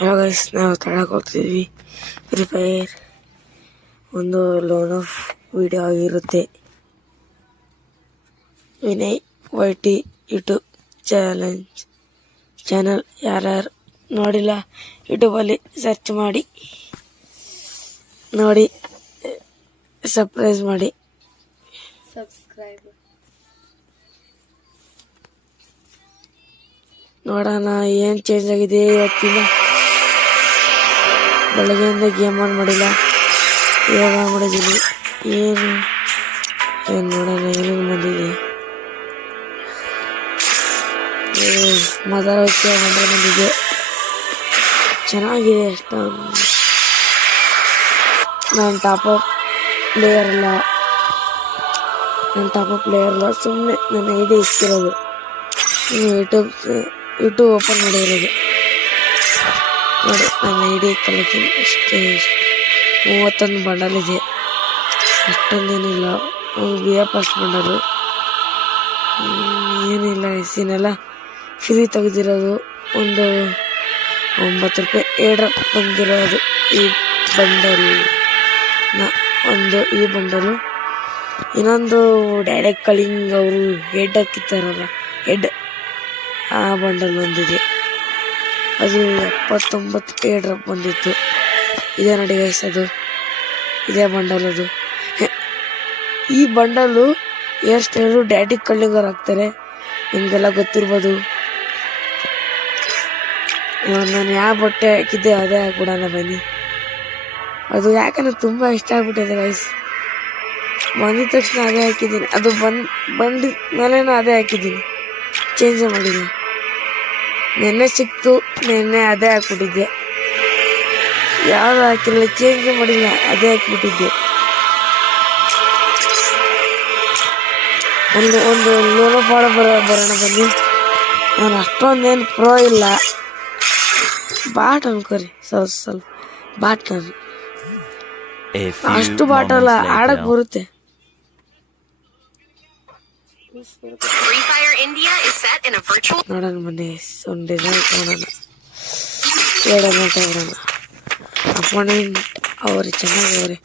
Hello guys, ನಾವು ತಳಕ್ಕೆ ಹೋಗ್ತಿದ್ವಿ. Free fire ಒಂದು ಲೋನ್ ಆಫ್ ವಿಡಿಯೋ ಆಗಿರುತ್ತೆ. ವಿನಯ್ ವೈಟಿ ಯೂಟ್ಯೂಬ್ ಚಾನಲ್ ಯಾರ್ಯಾರು ನೋಡಿಲ್ಲ ಯೂಟ್ಯೂಬಲ್ಲಿ ಸರ್ಚ್ ಮಾಡಿ ನೋಡಿ, ಸಬ್ಸ್ಕ್ರೈಬ್ ಮಾಡಿ. ನೋಡೋಣ ಏನು ಚೇಂಜ್ ಆಗಿದೆ ಇವತ್ತಿನ. ಬೆಳಗ್ಗೆಯಿಂದ ಗೇಮ್ ಆನ್ ಮಾಡಿಲ್ಲ, ಇವಾಗ ಮಾಡಿದ್ದೀನಿ. ಏನು ನೋಡೋಣ ಏನೇನು ಬಂದಿದೆ. ಮಾತಾಡೋಕ್ಕೆ ಬಂದಿದೆ, ಚೆನ್ನಾಗಿದೆ. ಅಷ್ಟೊಂದು ನಾನು ಟಾಪ್ ಅಪ್ ಪ್ಲೇಯರ್ ಅಲ್ಲ, ಸುಮ್ಮನೆ ನನ್ನ ಐಡಿ ಇಕ್ಕಿರೋದು. ಯೂಟ್ಯೂಬ್ ಓಪನ್ ಮಾಡಿರೋದು ನೋಡಿ. ನನ್ನ ಐಡಿ ಕಲೆಕ್ಷನ್ ಇಷ್ಟೇ 31 ಬಂಡಲ್ ಇದೆ, ಅಷ್ಟೊಂದೇನಿಲ್ಲ. BF ಫಸ್ಟ್ ಬಂಡಲು ಏನಿಲ್ಲ. ಇದನ್ನೆಲ್ಲ ಫ್ರೀ ತೆಗೆದಿರೋದು. ಒಂದು 9 ರೂಪಾಯಿ ಏಡ್ರಪ್ ಬಂದಿರೋದು ಈ ಬಂಡಲು. ಇನ್ನೊಂದು ಡೈರೆಕ್ಟ್ ಕಳಿಂಗ್ ಅವರು ಹೆಡ್ ಹಾಕಿತ್ತಾರಲ್ಲ, ಆ ಬಂಡಲ್ ಬಂದಿದೆ. ಅದು 79 ಏಡ್ರಪ್ ಬಂದಿತ್ತು. ಇದೇ ನೋಡಿ ಗೈಸ್, ಇದೇ ಬಂಡಲ್. ಅದು ಈ ಬಂಡಲು ಹೇರ್ ಸ್ಟೈಲು ಡ್ಯಾಡಿ ಕಳ್ಳಿಂಗರ್ ಹಾಕ್ತಾರೆ, ನಿಮಗೆಲ್ಲ ಗೊತ್ತಿರ್ಬೋದು. ನಾನು ಯಾವ ಬಟ್ಟೆ ಹಾಕಿದ್ದೆ ಅದೇ ಹಾಕ್ಬಿಡೋಣ ಬನ್ನಿ. ಅದು ಯಾಕಂದ್ರೆ ತುಂಬ ಇಷ್ಟ ಆಗ್ಬಿಟ್ಟಿದೆ ಗೈಸ್. ಬಂದಿದ ತಕ್ಷಣ ಅದೇ ಹಾಕಿದ್ದೀನಿ. ಅದು ಬಂದ ಮೇಲೇನೂ ಅದೇ ಹಾಕಿದ್ದೀನಿ, ಚೇಂಜ್ ಮಾಡಿದ್ದೀನಿ. ನೆನ್ನೆ ಸಿಕ್ತು, ನೆನ್ನೆ ಅದೇ ಹಾಕ್ಬಿಟ್ಟಿದ್ದೆ. ಯಾವುದು ಹಾಕಿರಲಿಲ್ಲ, ಚೇಂಜ್ ಮಾಡಿಲ್ಲ, ಅದೇ ಹಾಕ್ಬಿಟ್ಟಿದ್ದೆ. ಒಂದು ಲೋನೋ ಪಾಡ ಬರೋಣ ಬನ್ನಿ. ನಾನು ಅಷ್ಟೊಂದೇನು ಪ್ರೋ ಇಲ್ಲ, ಬಾಟ್ ಅನ್ಕೋರಿ, ಸ್ವಲ್ಪ ಬಾಟ್. ನಾನು ಅಷ್ಟು ಬಾಟ್ ಅಲ್ಲ, ಆಡಕ್ ಬರುತ್ತೆ. ನೋಡೋಣ ಬನ್ನಿ, ಒಂದು ಡಿಸೈನ್ ತಗೊಳೋಣ, ತಗೊಳೋಣ. ಅಪೋನೆಂಟ್ ಅವ್ರಿ ಚೆನ್ನಾಗವ್ರೆ.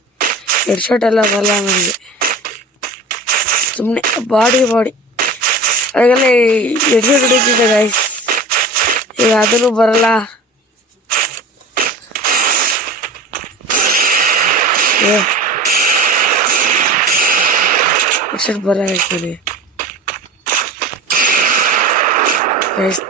ಹೆಡ್ ಶಾಟ್ ಎಲ್ಲ ಬರಲ್ಲ ನನಗೆ, ಸುಮ್ಮನೆ ಬಾಡಿ ಅವಾಗೆಲ್ಲ ಹೆಡ್ ಶಾಟ್ ಹೊಡಿತಿದ್ದೆ ಗೈಸ್. ಈಗ ಅದನ್ನು ಬರಲ್ಲ. ಹೆಡ್ ಶಾಟ್ ಬರಲ್ಲ ನನಗೆ ಗೈಸ್.